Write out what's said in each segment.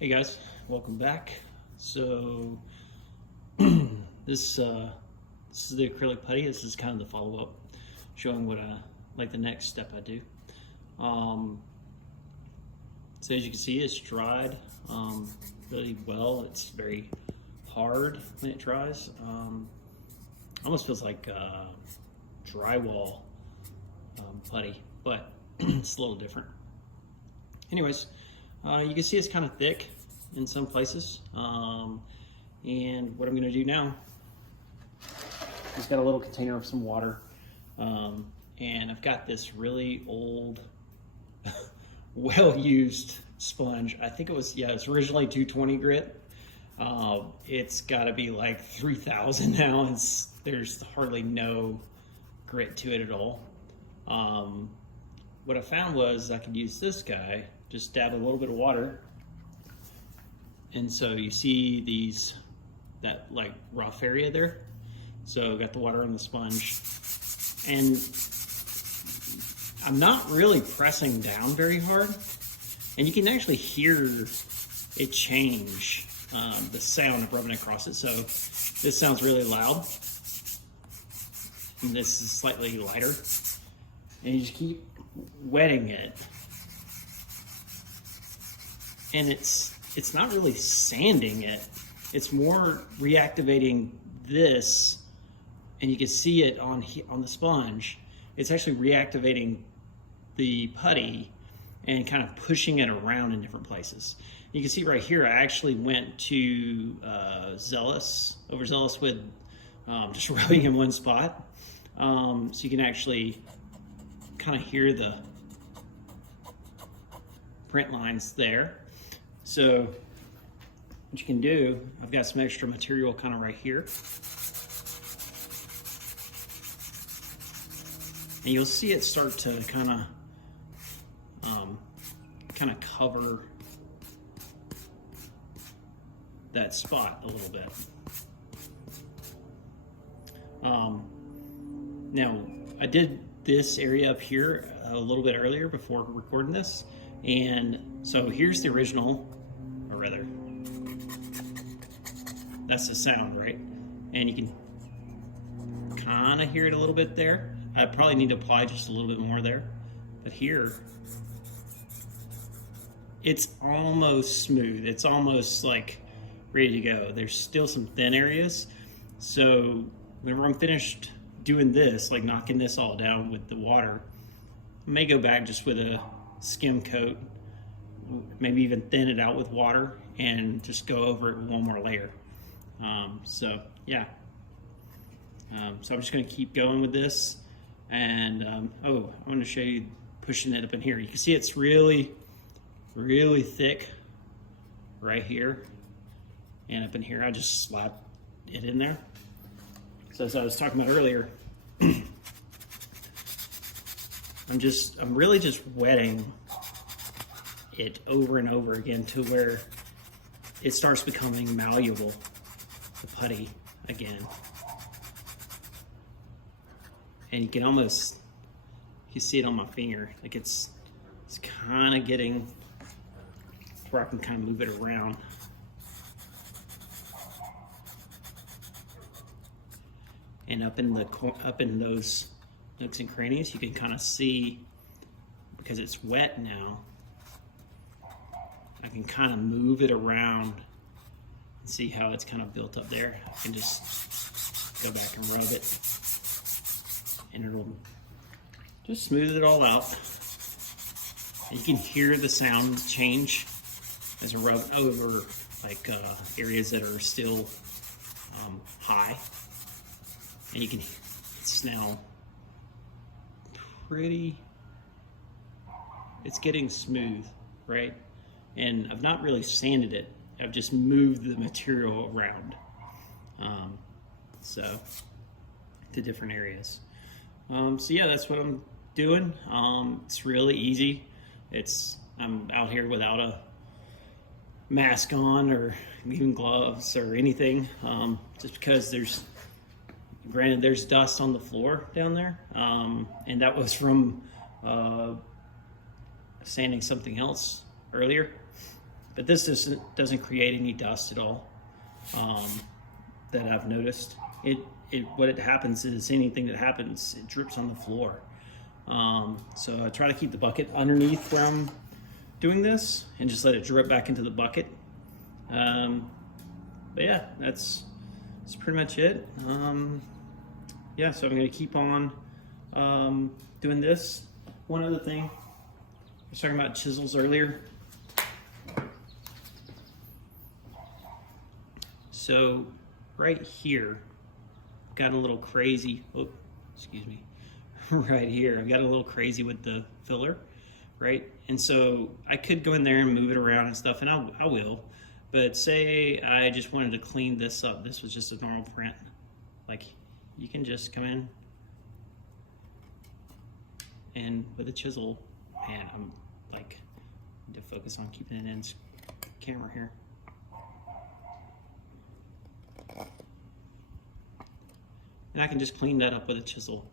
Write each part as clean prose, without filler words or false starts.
Hey guys, welcome back. So this is the acrylic putty. This is kind of the follow-up, showing what like the next step I do. So as you can see, it's dried really well. It's very hard when it dries. Almost feels like drywall putty, but it's a little different. Anyways, you can see it's kind of thick in some places. And what I'm gonna do now is got a little container of some water. And I've got this really old, well-used sponge. I think it was, it's originally 220 grit. It's gotta be like 3,000 now. There's hardly no grit to it at all. What I found was I could use this guy, just dab a little bit of water. And so you see that like rough area there. So got the water on the sponge. And I'm not really pressing down very hard. And you can actually hear it change the sound of rubbing across it. So this sounds really loud. And this is slightly lighter. And you just keep wetting it. And it's not really sanding it. It's more reactivating this, and you can see it on the sponge. It's actually reactivating the putty and kind of pushing it around in different places. You can see right here, I actually went to overzealous with just rubbing in one spot. So you can actually kind of hear the print lines there. So what you can do, I've got some extra material kind of right here. And you'll see it start to kind of cover that spot a little bit. Now, I did this area up here a little bit earlier before recording this. And so here's the original, or rather, that's the sound, right? And you can kind of hear it a little bit there. I probably need to apply just a little bit more there. But here, it's almost smooth. It's almost like ready to go. There's still some thin areas. So whenever I'm finished doing this, like knocking this all down with the water, I may go back just with a skim coat, maybe even thin it out with water and just go over it with one more layer. So yeah, so I'm just going to keep going with this. And I'm going to show you pushing it up in here. You can see it's really thick right here, and up in here I just slap it in there. So as I was talking about earlier, I'm really just wetting it over and over again to where it starts becoming malleable, the putty again. And you can see it on my finger, like it's kind of getting to where I can kind of move it around. And up in those nooks and crannies, you can kind of see, because it's wet now, I can kind of move it around and see how it's kind of built up there. I can just go back and rub it, and it'll just smooth it all out. And you can hear the sound change as I rub over like areas that are still high. And you can, it's now it's getting smooth, right? And I've not really sanded it. I've just moved the material around. So to different areas. So yeah, that's what I'm doing. It's really easy. I'm out here without a mask on or even gloves or anything, just because granted there's dust on the floor down there, and that was from sanding something else earlier. But this doesn't create any dust at all that I've noticed. What happens is anything that happens, it drips on the floor. So I try to keep the bucket underneath where I'm doing this and just let it drip back into the bucket. But yeah, that's pretty much it. Yeah, so I'm gonna keep on doing this. One other thing, I was talking about chisels earlier. So right here, got a little crazy. Oh, excuse me. Right here, I got a little crazy with the filler, right? And so I could go in there and move it around and stuff, and I will. But say I just wanted to clean this up. This was just a normal print. Like, you can just come in and with a chisel, man, I'm like, need to focus on keeping it in camera here. And I can just clean that up with a chisel,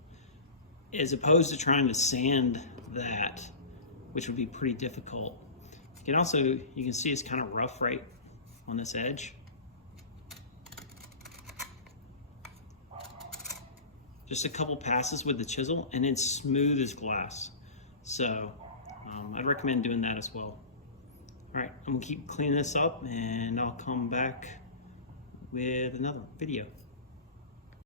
as opposed to trying to sand that, which would be pretty difficult. You can also, you can see it's kind of rough right on this edge. Just a couple passes with the chisel and it's smooth as glass. So I'd recommend doing that as well. All right, I'm gonna keep cleaning this up and I'll come back with another video.